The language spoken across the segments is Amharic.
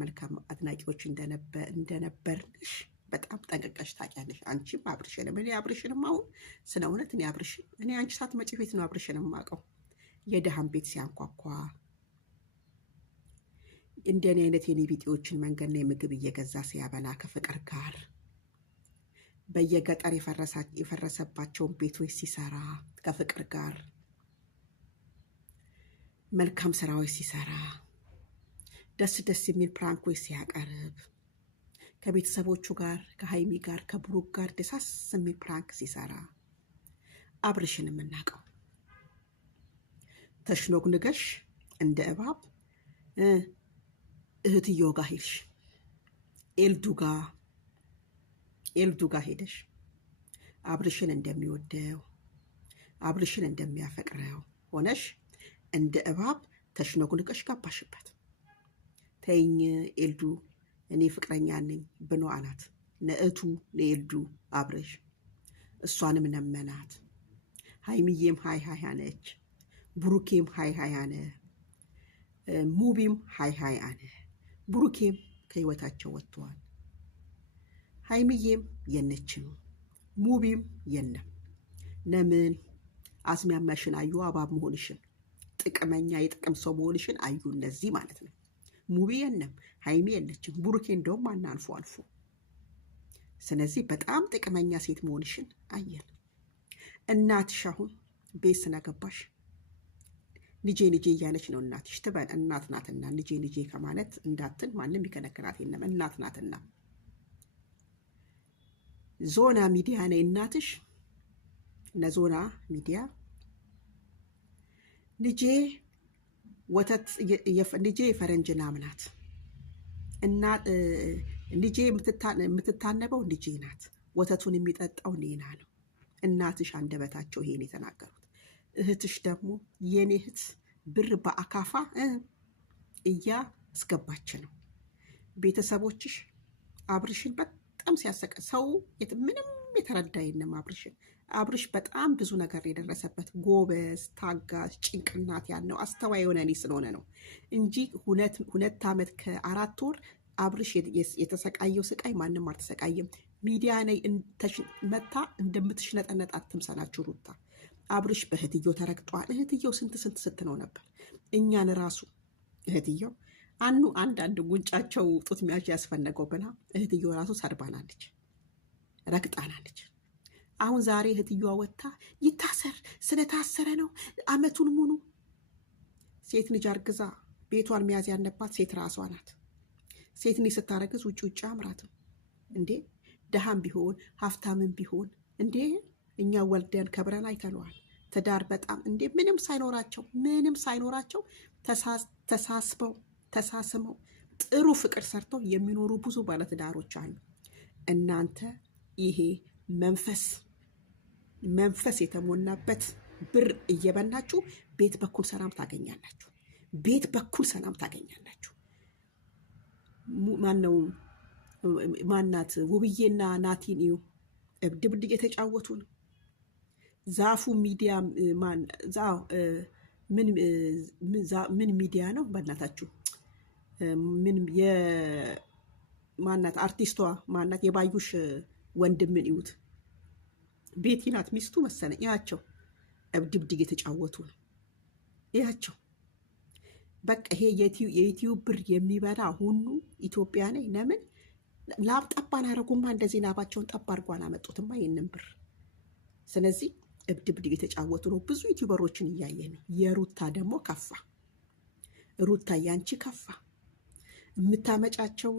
መልካም አድናቂዎች እንደነበርንሽ በጣም ጠንቅቀሽ ታውቂያለሽ። አንቺም አብርሽንም እኔ አብርሽንም አሁን ስለ እውነት እኔ አንቺ ሳትመጪ ቤት ነው አብርሽንም የማውቀው። የድሃን ቤት ሲያንኳኳ እንደኔ አይነት የኔ ቢጤዎችን መንገድ ላይ ምግብ እየገዛ ሲያበላ ከፍቅር ጋር በየገጠር የፈረሰባቸውን ቤቶች ሲሰራ ከፍቅር ጋር መልካም ስራዎች ሲሰራ ደስ የሚል ፕራንኮች ሲያቀርብ ከቤተሰቦቹ ጋር ከሃይሚ ጋር ከብሩክ ጋር ደሳስ የሚል ፕራንክ ሲሰራ አብርሽን የምናውቀው። ተሽኖግንገሽ እንደ እባብ እህትዮ ጋር ሄድሽ፣ ኤልዱ ጋር ሄደሽ አብርሽን እንደሚወደው አብርሽን እንደሚያፈቅረው ሆነሽ እንደ እባብ ተሽኖግንገሽ ገባሽበት። ተይኝ ኤልዱ እኔ ፍቅረኛ ነኝ ብሎ አላት ለእቱ ለኤልዱ አብርሽ። እሷንም ነመናት። ሃይሚዬም ሃይ አነች፣ ብሩኬም ሃይ አነ፣ ሙቢም ሃይ አነ። ብሩኬም ከህይወታቸው ወጥተዋል። ሃይሚዬም የነችም ሙቢም የለም። ለምን አስሚያማሽን አዩ፣ አባብ መሆንሽን፣ ጥቅመኛ የጥቅም ሰው መሆንሽን አዩ። እነዚህ ማለት ነው። ሙቢ የለም፣ ሃይሚ የለችም፣ ብሩኬ እንደውም አልፎ አልፎ። ስለዚህ በጣም ጥቅመኛ ሴት መሆንሽን አየን። እናትሽ አሁን ቤት ስናገባሽ ልጄ እያለች ነው። እናትሽ ትበል፣ እናት ናትና ልጄ ከማለት እንዳትል ማንም ይከለክላት የለም። እናት ናትና ዞና ሚዲያ ነይ እናትሽ ለዞና ሚዲያ ልጄ ወተት ልጄ የፈረንጅ ላም ናት እና ልጄ የምትታነበው ልጄ ናት፣ ወተቱን የሚጠጣው ኔና ነው። እናትሽ አንደበታቸው ይሄን የተናገሩት። እህትሽ ደግሞ የኔ እህት ብር በአካፋ እያስገባች ነው። ቤተሰቦችሽ አብርሽን በጣም ሲያሰቀ ሰው ምንም የተረዳ የለም። አብርሽ በጣም ብዙ ነገር የደረሰበት ጎበዝ፣ ታጋሽ፣ ጭንቅላት ያለው አስተዋይ የሆነ እኔ ስለሆነ ነው እንጂ 2 ዓመት ከ4 ወር አብርሽ የተሰቃየው ስቃይ ማንም አልተሰቃየም። ሚዲያ ላይ መታ እንደምትሽነጠነጥ አትምሰላችሁ ሩታ። አብርሽ በእህትየው ተረግጧል። እህትየው ስንት ስትነው ነበር። እኛን ራሱ እህትየው አንዳንድ ጉንጫቸው ጡት ሚያዥ ያስፈነገው ብላ እህትየው ራሱ ሰድባናለች፣ ረግጣናለች። አሁን ዛሬ እህትየዋ ወጥታ ይታሰር ስለታሰረ ነው አመቱን ሙሉ። ሴት ልጅ አርግዛ ቤቷን መያዝ ያለባት ሴት ራሷ ናት። ሴት ልጅ ስታረግዝ ውጭ አምራትም እንዴ። ደሃም ቢሆን ሀብታምም ቢሆን እንዴ እኛ ወልደን ከብረን አይተነዋል። ትዳር በጣም እንዴ ምንም ሳይኖራቸው ተሳስመው ጥሩ ፍቅር ሰርተው የሚኖሩ ብዙ ባለትዳሮች አሉ። እናንተ ይሄ መንፈስ የተሞላበት ብር እየበናችሁ ቤት በኩል ሰላም ታገኛላችሁ። ማናት ውብዬና ናቲን እዩ ድብድብ የተጫወቱ ነው። ዛፉ ሚዲያ ምን ሚዲያ ነው በእናታችሁ? ማናት አርቲስቷ ማናት? የባዩሽ ወንድምን እዩት። ቤቲ ናት ሚስቱ መሰለኝ። ያቸው ድብድብ የተጫወቱ ነው። ያቸው በቃ ይሄ የዩቲዩብ ብር የሚበላ ሁሉ ኢትዮጵያ ነኝ። ለምን ላብ ጠባን አረጉማ? እንደዚህ ላባቸውን ጠባ አድርጎ አላመጡትማ ይህንን ብር። ስለዚህ ድብድብ የተጫወቱ ነው። ብዙ ዩቲዩበሮችን እያየ ነው። የሩታ ደግሞ ከፋ። ሩታ ያንቺ ከፋ። የምታመጫቸው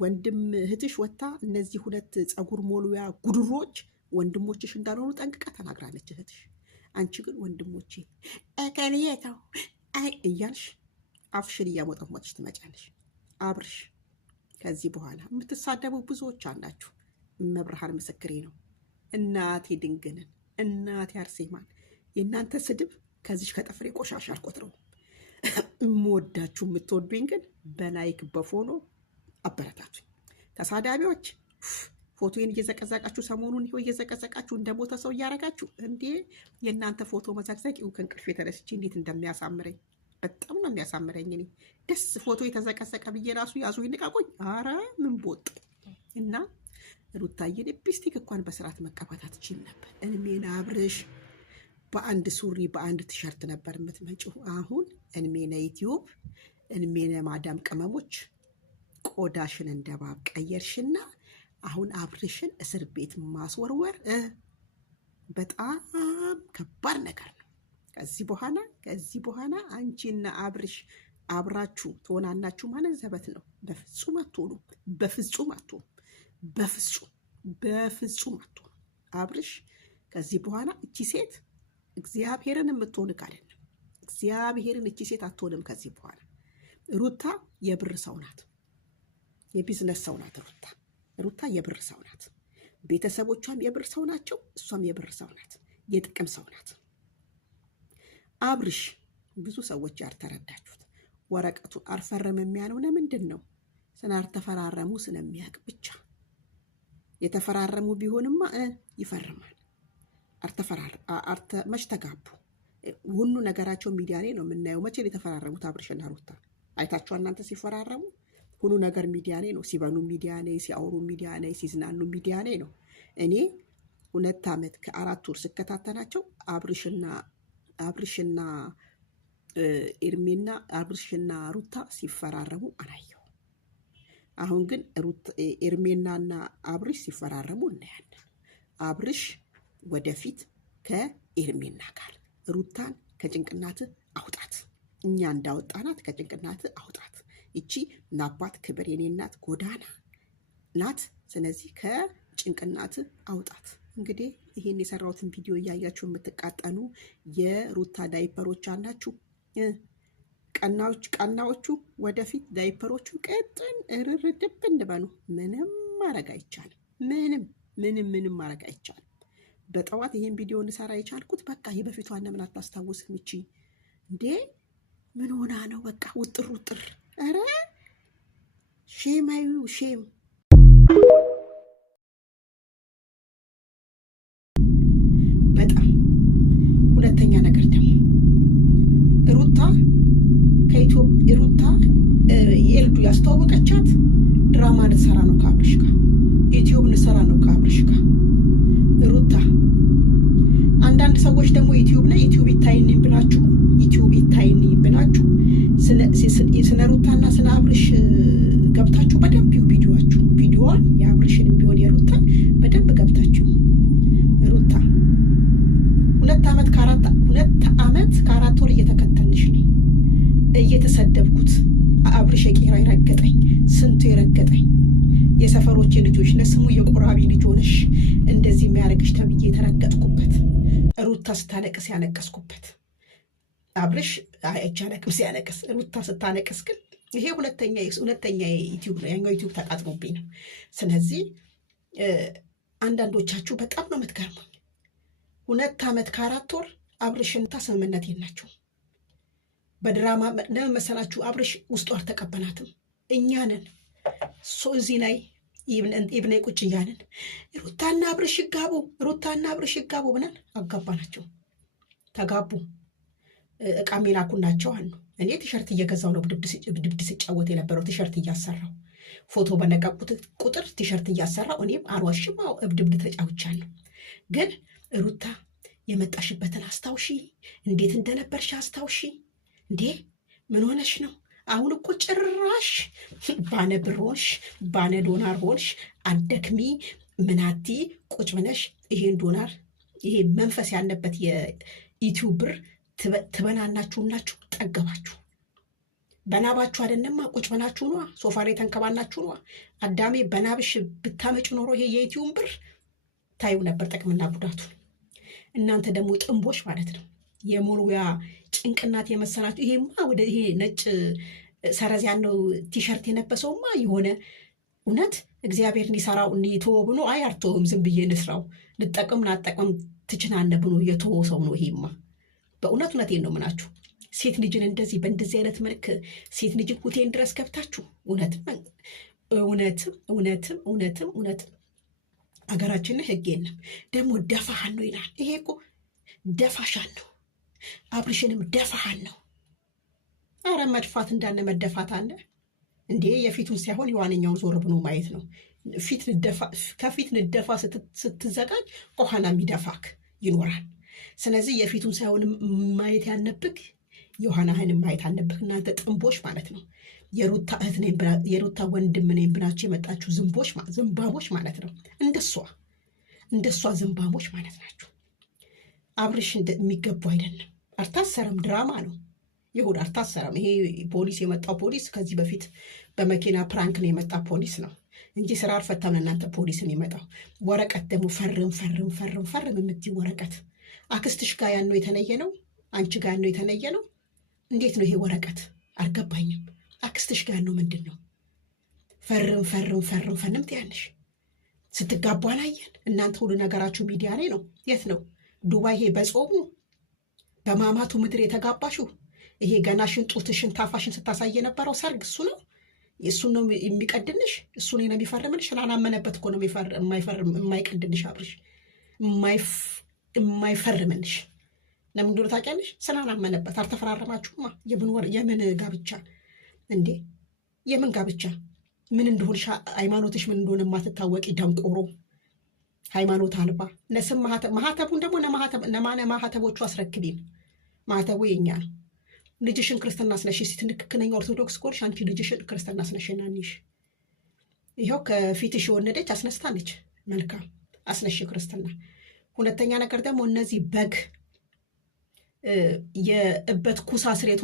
ወንድም እህትሽ ወታ እነዚህ 2 ፀጉር ሞሉያ ጉድሮች ወንድሞችሽ እንዳልሆኑ ጠንቅቃ ተናግራለች እህትሽ። አንቺ ግን ወንድሞቼ እከንየተው እያልሽ አፍሽን እያሞጠሞጥሽ ትመጫለሽ። አብርሽ ከዚህ በኋላ የምትሳደቡ ብዙዎች አላችሁ። መብርሃን ምስክሬ ነው። እናቴ ድንግልን፣ እናቴ አርሴማን፣ የእናንተ ስድብ ከዚሽ ከጥፍሬ ቆሻሻ አልቆጥረውም። የምወዳችሁ የምትወዱኝ ግን በላይክ በፎሎ አበረታቱኝ። ተሳዳቢዎች ፎቶዬን እየዘቀዘቃችሁ ሰሞኑን ይኸው እየዘቀዘቃችሁ እንደሞተ ሰው እያረጋችሁ እንዴ! የእናንተ ፎቶ መዘቅዘቅ ይኸው ከእንቅልፍ የተነስቼ እንዴት እንደሚያሳምረኝ በጣም ነው የሚያሳምረኝ። እኔ ደስ ፎቶ የተዘቀዘቀ ብዬ ራሱ ያዙ ይንቃቆኝ። አረ ምን ቦጥ እና ሩታዬ ሊፕስቲክ እንኳን በስርዓት መቀባት አትችል ነበር። እድሜን አብርሽ በአንድ ሱሪ በአንድ ቲሸርት ነበር የምትመጪው። አሁን እድሜነ ዩቲዩብ እድሜነ ማዳም ቅመሞች ቆዳሽን እንደባብ ቀየርሽና አሁን አብርሽን እስር ቤት ማስወርወር በጣም ከባድ ነገር ነው። ከዚህ በኋላ አንቺና አብርሽ አብራችሁ ትሆናላችሁ ማለት ዘበት ነው። በፍጹም አትሆኑ። በፍጹም አትሆኑ። አብርሽ ከዚህ በኋላ እቺ ሴት እግዚአብሔርን የምትሆንክ አይደለም። እግዚአብሔርን እቺ ሴት አትሆንም ከዚህ በኋላ። ሩታ የብር ሰው ናት፣ የቢዝነስ ሰው ናት። ሩታ የብር ሰው ናት። ቤተሰቦቿም የብር ሰው ናቸው። እሷም የብር ሰው ናት፣ የጥቅም ሰው ናት። አብርሽ ብዙ ሰዎች ያልተረዳችሁት ወረቀቱን አልፈረመም ያለው ለምንድን ነው? ስላልተፈራረሙ ስለሚያውቅ ብቻ። የተፈራረሙ ቢሆንማ ይፈርማል። መች ተጋቡ? ሁሉ ነገራቸው ሚዲያ ላይ ነው የምናየው። መቼ ነው የተፈራረሙት? አብርሽና ሩታ አይታችሁ እናንተ ሲፈራረሙ ሁሉ ነገር ሚዲያ ላይ ነው። ሲበኑ ሚዲያ ላይ፣ ሲያወሩ ሚዲያ ላይ፣ ሲዝናኑ ሚዲያ ላይ ነው። እኔ 2 ዓመት ከ4 ወር ስከታተላቸው አብርሽና ኤርሜና አብርሽና ሩታ ሲፈራረሙ አላየው። አሁን ግን ኤርሜናና አብርሽ ሲፈራረሙ እናያለን። አብርሽ ወደፊት ከኤርሜና ጋር ሩታን ከጭንቅናት አውጣት። እኛ እንዳወጣናት ከጭንቅናት አውጣት። እቺ ናባት ክብር የኔ እናት ጎዳና ናት። ስለዚህ ከጭንቅናት አውጣት። እንግዲህ ይሄን የሰራሁትን ቪዲዮ እያያችሁ የምትቃጠኑ የሩታ ዳይፐሮች አላችሁ። ቀናዎቹ ወደፊት ዳይፐሮቹ ቀጥን እርርድብ እንበሉ። ምንም ማድረግ አይቻልም። ምንም ማድረግ አይቻልም። በጠዋት ይሄን ቪዲዮ እንሰራ የቻልኩት በቃ የበፊቷን ለምን አታስታውስም? እቺ እንዴ ምን ሆና ነው? በቃ ውጥር ኧረ ሼም ሼም። በጣም ሁለተኛ ነገር ደግሞ ሩታ የኤልዱ ያስተዋወቀቻት ድራማ ልትሰራ ነው ከአብርሽ ጋር፣ ዩቲዩብ ልትሰራ ነው ከአብርሽ ጋር ሩታ። አንዳንድ ሰዎች ደግሞ ዩቲዩብ ላይ ዩቲዩብ ይታይልኝ ብላችሁ ስለ ሩታና ስለ አብርሽ ገብታችሁ በደንብ ቪዲዮዋን የአብርሽንም ቢሆን የሩታን በደንብ ገብታችሁ ሩታ 2 ዓመት ከ4 ወር እየተከተልሽ ነው። እየተሰደብኩት አብርሽ የቄራ የረገጠኝ ስንቱ የረገጠኝ የሰፈሮች ልጆች ለስሙ የቆራቢ ልጅ ሆነሽ እንደዚህ የሚያደርግሽ ተብዬ የተረገጥኩበት ሩታ ስታለቅስ ያነቀስኩበት አብርሽ አይቻለቅም ሲያለቅስ ሩታ ስታለቅስ ግን ይሄ ሁለተኛ ዩቲዩብ ነው። ያኛው ዩቲዩብ ተቃጥሞብኝ ነው። ስለዚህ አንዳንዶቻችሁ በጣም ነው የምትገርሙኝ። 2 ዓመት ከ4 ወር አብርሽንታ ስምምነት የላችሁም። በድራማ ለምን መሰላችሁ? አብርሽ ውስጡ አልተቀበላትም። እኛንን እዚህ ላይ ኢብኔ ቁጭ እያልን ሩታና አብርሽ ይጋቡ ብለን አጋባናቸው። ተጋቡ። እቃ ሜላኩናቸው አሉ። እኔ ቲሸርት እየገዛው ነው ብድብድ ሲጫወት የነበረው ቲሸርት እያሰራው ፎቶ በነቀቁት ቁጥር ቲሸርት እያሰራው እኔም አልዋሽም እብድብድ ተጫውቻለሁ። ግን ሩታ የመጣሽበትን አስታውሺ፣ እንዴት እንደነበርሽ አስታውሺ። እንዴ ምን ሆነሽ ነው? አሁን እኮ ጭራሽ ባነ ብር ሆንሽ፣ ባነ ዶላር ሆንሽ። አደክሚ ምናቲ ቁጭ ብለሽ ይሄን ዶላር ይሄ መንፈስ ያለበት የዩቲዩብ ብር ትበናናችሁናችሁ ጠገባችሁ። በናባችሁ አይደለማ ቁጭ ብላችሁ ነዋ፣ ሶፋ ላይ ተንከባናችሁ ነዋ። አዳሜ በናብሽ ብታመጭ ኖሮ ይሄ የዩቲዩብ ብር ታዩ ነበር ጥቅምና ጉዳቱ። እናንተ ደግሞ ጥንቦች ማለት ነው የሞልያ ጭንቅናት የመሰላችሁ። ይሄማ ወደ ይሄ ነጭ ሰረዝ ያለው ቲሸርት የነበሰውማ የሆነ እውነት እግዚአብሔር እንዲሰራው እንዲተወ ብሎ አይ አልተወም ዝም ብዬ ልስራው ልጠቅም ላጠቅም ትችናነ ብሎ የተወ ሰው ነው ይሄማ። በእውነቴን ነው ምናችሁ። ሴት ልጅን እንደዚህ በእንደዚህ አይነት መልክ ሴት ልጅን ሁቴን ድረስ ገብታችሁ እውነትም አገራችን ህግ የለም። ደግሞ ደፋሃን ነው ይላል። ይሄ እኮ ደፋሻን ነው። አብርሽንም ደፋሃን ነው። አረ መድፋት እንዳነ መደፋት አለ እንዴ! የፊቱን ሳይሆን የዋነኛውን ዞር ብሎ ማየት ነው። ከፊት ንደፋ ስትዘጋጅ ከኋላ የሚደፋክ ይኖራል። ስለዚህ የፊቱን ሳይሆን ማየት ያለብክ የኋላህንም ማየት አለብክ። እናንተ ጥንቦች ማለት ነው። የሩታ እህት ነኝ የሩታ ወንድም ነኝ ብላችሁ የመጣችሁ ዝንባሞች ማለት ነው። እንደሷ ዝንባሞች ማለት ናችሁ። አብርሽ የሚገባው አይደለም። አልታሰረም፣ ድራማ ነው። ይሁን አልታሰረም። ይሄ ፖሊስ የመጣው ፖሊስ ከዚህ በፊት በመኪና ፕራንክ ነው የመጣ ፖሊስ ነው እንጂ ስራ አልፈታም። እናንተ ፖሊስን የመጣው ወረቀት ደግሞ ፈርም የምትይው ወረቀት አክስትሽ ጋር ያነው የተለየ ነው፣ አንቺ ጋር ያነው የተለየ ነው። እንዴት ነው ይሄ ወረቀት? አልገባኝም። አክስትሽ ጋር ያነው ምንድን ነው? ፈርም ትያለሽ። ስትጋቡ አላየን? እናንተ ሁሉ ነገራችሁ ሚዲያ ላይ ነው። የት ነው ዱባይ? ይሄ በጾሙ በማማቱ ምድር የተጋባሽው ይሄ ገና ሽንጡትሽን ታፋሽን ስታሳይ የነበረው ሰርግ እሱ ነው። እሱን ነው የሚቀድንሽ፣ እሱ ነው የሚፈርምልሽ። ስላላመነበት እኮ ነው የማይቀድንሽ አብርሽ፣ የማይፈርምልሽ። ለምን እንደሆነ ታውቂያለሽ? ስላላመነበት። አልተፈራረማችሁማ። የምን ጋብቻ እንዴ? የምን ጋብቻ? ምን እንደሆንሽ ሃይማኖትሽ ምን እንደሆነ የማትታወቂ ደንቆሮ፣ ሃይማኖት አልባ። ለስም ማህተቡን ደግሞ ለማነ ማህተቦቹ አስረክቢን። ማህተቡ የኛ ነው። ልጅሽን ክርስትና አስነሽ። ትክክለኛ ኦርቶዶክስ ኮርሽ አንቺ ልጅሽን ክርስትና አስነሽና እንይሽ። ይኸው ከፊትሽ የወነደች አስነስታለች። መልካም አስነሽ ክርስትና። ሁለተኛ ነገር ደግሞ እነዚህ በግ የእበት ኩሳ ስሬት